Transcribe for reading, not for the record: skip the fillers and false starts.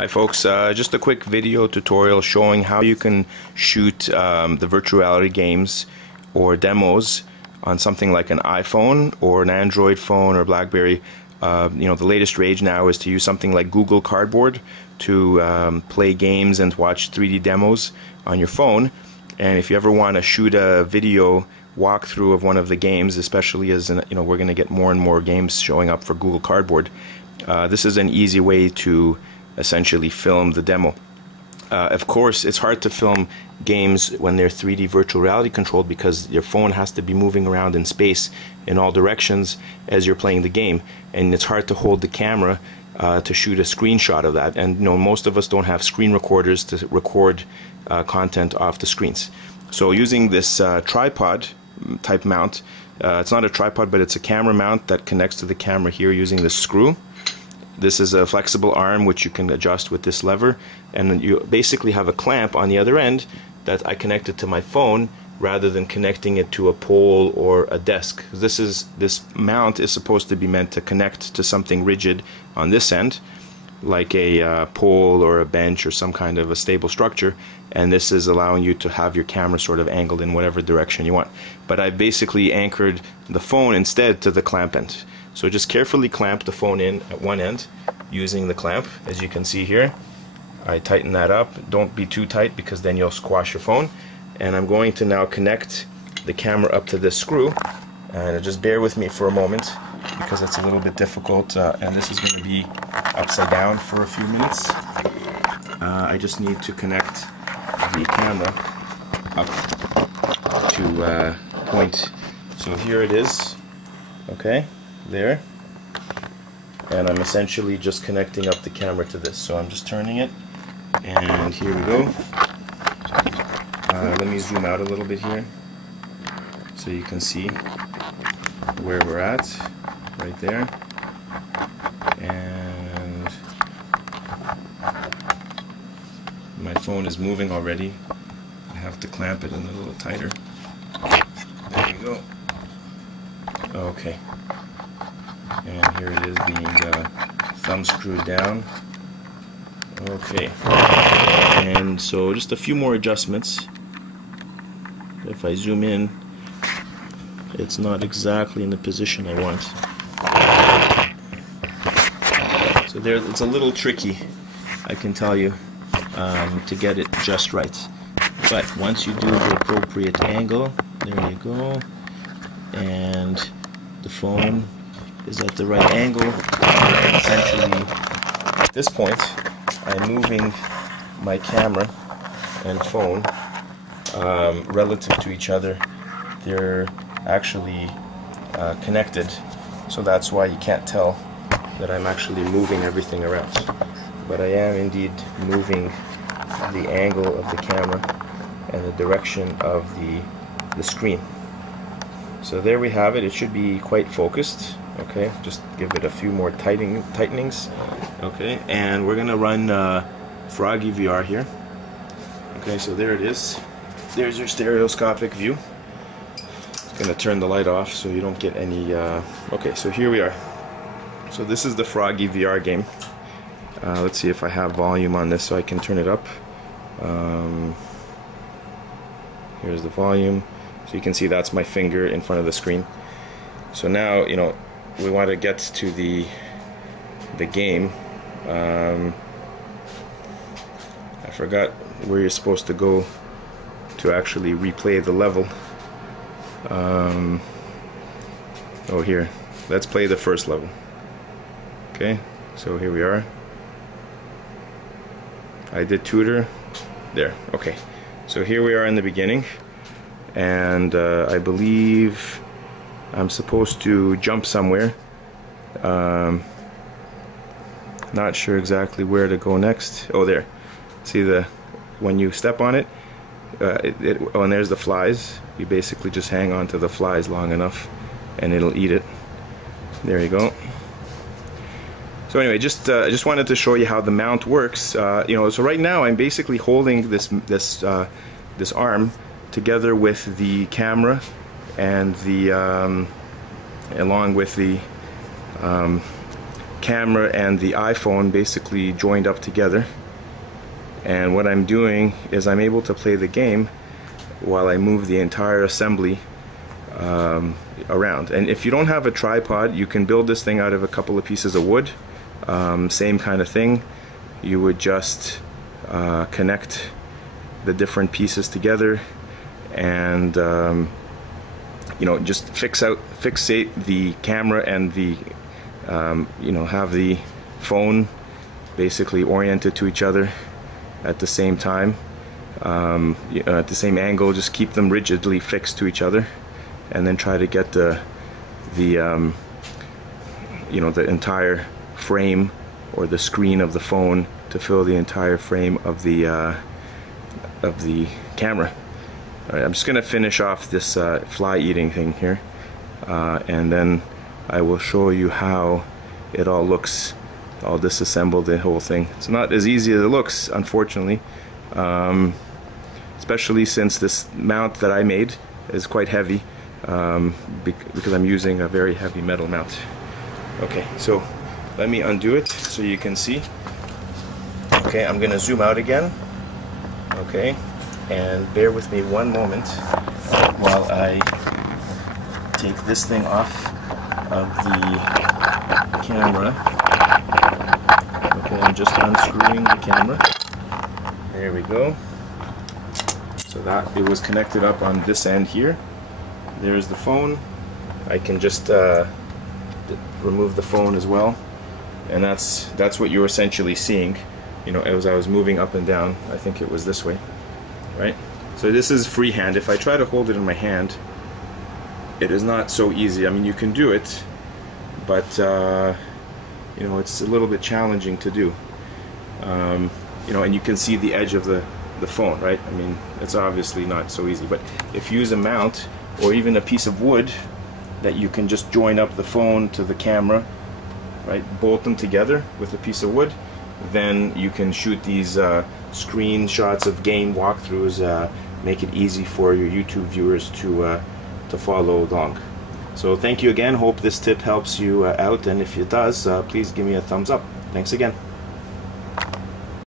Hi folks, just a quick video tutorial showing how you can shoot the virtual reality games or demos on something like an iPhone or an Android phone or BlackBerry. The latest rage now is to use something like Google Cardboard to play games and watch 3D demos on your phone. And if you ever want to shoot a video walkthrough of one of the games, especially as we're going to get more and more games showing up for Google Cardboard, this is an easy way to essentially film the demo. Of course, it's hard to film games when they're 3D virtual reality controlled because your phone has to be moving around in space in all directions as you're playing the game, and it's hard to hold the camera to shoot a screenshot of that. And most of us don't have screen recorders to record content off the screens. So using this tripod type mount, it's not a tripod, but it's a camera mount that connects to the camera here using this screw. This is a flexible arm which you can adjust with this lever, and then you basically have a clamp on the other end that I connected to my phone rather than connecting it to a pole or a desk. This mount is supposed to be meant to connect to something rigid on this end, like a pole or a bench or some kind of a stable structure, and this is allowing you to have your camera sort of angled in whatever direction you want. But I basically anchored the phone instead to the clamp end. So just carefully clamp the phone in at one end using the clamp, as you can see here. I tighten that up. Don't be too tight because then you'll squash your phone. And I'm going to now connect the camera up to this screw, and just bear with me for a moment because it's a little bit difficult, and this is going to be upside down for a few minutes. I just need to connect the camera up to point. So here it is, okay, there, and I'm essentially just connecting up the camera to this. So I'm just turning it, and here we go. Let me zoom out a little bit here so you can see where we're at, right there. And my phone is moving already. I have to clamp it in a little tighter. There we go. Okay. And here it is being thumb screwed down. Okay. And so just a few more adjustments. If I zoom in, it's not exactly in the position I want. So there, it's a little tricky, I can tell you, to get it just right. But once you do the appropriate angle, there you go, and the phone is at the right angle. Essentially, at this point, I'm moving my camera and phone relative to each other. They're actually connected, so that's why you can't tell that I'm actually moving everything around. But I am indeed moving the angle of the camera and the direction of the screen. So there we have it. It should be quite focused. Okay, just give it a few more tightenings. Okay, and we're gonna run Froggy VR here. Okay, so there it is. There's your stereoscopic view. Gonna turn the light off so you don't get any okay, so here we are. So this is the Froggy VR game. Let's see if I have volume on this so I can turn it up. Here's the volume, so you can see that's my finger in front of the screen. So now we want to get to the game. I forgot where you're supposed to go to actually replay the level. Oh, here, let's play the first level. Okay, so here we are. I did tutor there. Okay, so here we are in the beginning, and I believe I'm supposed to jump somewhere. Not sure exactly where to go next. Oh, there. See when you step on it, oh, and there's the flies. You basically just hang on to the flies long enough and it'll eat it. There you go. So anyway, I just wanted to show you how the mount works. So right now I'm basically holding this arm together with the camera and the along with the camera and the iPhone basically joined up together, and what I'm doing is I'm able to play the game while I move the entire assembly around. And if you don't have a tripod, you can build this thing out of a couple of pieces of wood. Same kind of thing. You would just connect the different pieces together and you know, just fixate the camera and the you know, have the phone basically oriented to each other at the same time, at the same angle. Just keep them rigidly fixed to each other, and then try to get the you know, the entire frame or the screen of the phone to fill the entire frame of the camera. All right, I'm just gonna finish off this fly eating thing here, and then I will show you how it all looks, all disassembled, the whole thing. It's not as easy as it looks, unfortunately, especially since this mount that I made is quite heavy, because I'm using a very heavy metal mount. Okay, so let me undo it so you can see. Okay, I'm gonna zoom out again. Okay, and bear with me one moment while I take this thing off of the camera. Okay, I'm just unscrewing the camera. There we go. So that it was connected up on this end here. There's the phone. I can just remove the phone as well, and that's what you're essentially seeing. You know, as I was moving up and down, I think it was this way, right? So this is freehand. If I try to hold it in my hand, it is not so easy. I mean, you can do it, but you know, it's a little bit challenging to do. You know, and you can see the edge of the phone, right? I mean, it's obviously not so easy. But if you use a mount or even a piece of wood that you can just join up the phone to the camera, right? Bolt them together with a piece of wood, then you can shoot these screenshots of game walkthroughs. Make it easy for your YouTube viewers to follow along. So thank you again. Hope this tip helps you out, and if it does, please give me a thumbs up. Thanks again.